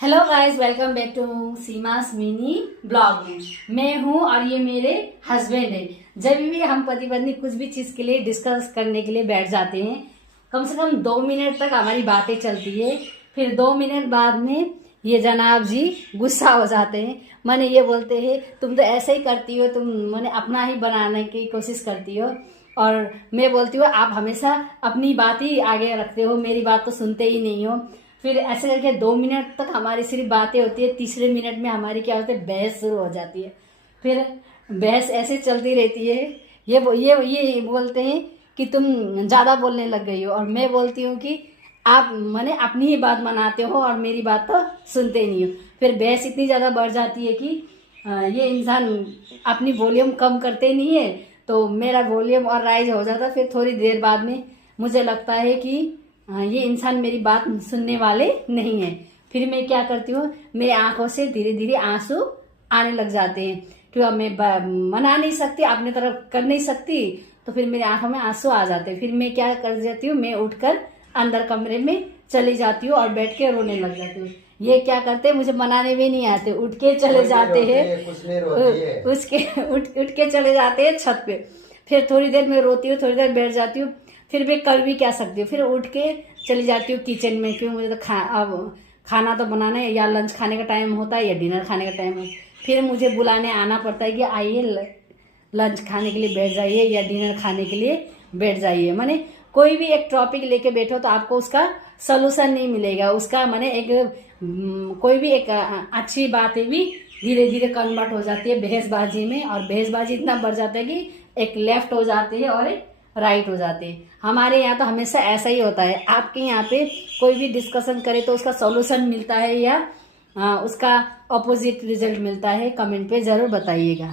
Hello guys, welcome back to Seema's mini vlog में। मैं हूँ और ये मेरे हस्बैंड है। जब भी हम पति पत्नी कुछ भी चीज के लिए डिस्कस करने के लिए बैठ जाते हैं, कम से कम 2 मिनट तक हमारी बातें चलती है। फिर 2 मिनट बाद में ये जनाब जी गुस्सा हो जाते हैं। माने ये बोलते हैं तुम तो ऐसे ही करती हो, तुम माने अपना ही बनाने की कोशिश करती हो। और मैं बोलती हूँ आप हमेशा अपनी बात ही आगे रखते हो, मेरी बात तो सुनते ही नहीं हो। फिर ऐसे करके 2 मिनट तक हमारी सिर्फ बातें होती है। तीसरे मिनट में हमारी क्या होती है, बहस शुरू हो जाती है। फिर बहस ऐसे चलती रहती है। ये बोलते हैं कि तुम ज्यादा बोलने लग गई हो, और मैं बोलती हूँ कि आप माने अपनी ही बात मनाते हो और मेरी बात तो सुनते नहीं हो। फिर बहस इतनी ज्यादा बढ़ जाती है कि ये इंसान अपनी वॉल्यूम कम करते नहीं है, तो मेरा वॉल्यूम और राइज हो जाता। फिर थोड़ी देर बाद में मुझे लगता है कि ये इंसान मेरी बात सुनने वाले नहीं है। फिर मैं क्या करती हूँ, मेरी आंखों से धीरे धीरे आंसू आने लग जाते हैं, क्योंकि मैं मना नहीं सकती, अपनी तरफ कर नहीं सकती, तो फिर मेरी आंखों में आंसू आ जाते हैं। फिर मैं क्या कर जाती हूँ, मैं उठकर अंदर कमरे में चली जाती हूँ और बैठ के रोने लग जाती हूँ। ये क्या करते हैं, मुझे मनाने भी नहीं आते, उठ के चले जाते हैं। उठ के चले जाते हैं छत पे। फिर थोड़ी देर मैं रोती हूँ, थोड़ी देर बैठ जाती हूँ। फिर मैं कर भी क्या सकती हूँ, फिर उठ के चली जाती हूँ किचन में, क्योंकि मुझे तो अब खाना तो बनाना है, या लंच खाने का टाइम होता है या डिनर खाने का टाइम है। फिर मुझे बुलाने आना पड़ता है कि आइए लंच खाने के लिए बैठ जाइए या डिनर खाने के लिए बैठ जाइए। माने कोई भी एक टॉपिक लेके बैठो तो आपको उसका सोल्यूशन नहीं मिलेगा। उसका माने एक कोई भी एक अच्छी बातें भी धीरे धीरे कन्वर्ट हो जाती है बहसबाजी में, और बहसबाजी इतना बढ़ जाता है कि एक लेफ्ट हो जाती है और एक राइट हो जाते हैं। हमारे यहाँ तो हमेशा ऐसा ही होता है। आपके यहाँ पे कोई भी डिस्कशन करे तो उसका सॉल्यूशन मिलता है या उसका ऑपोजिट रिजल्ट मिलता है? कमेंट पे जरूर बताइएगा।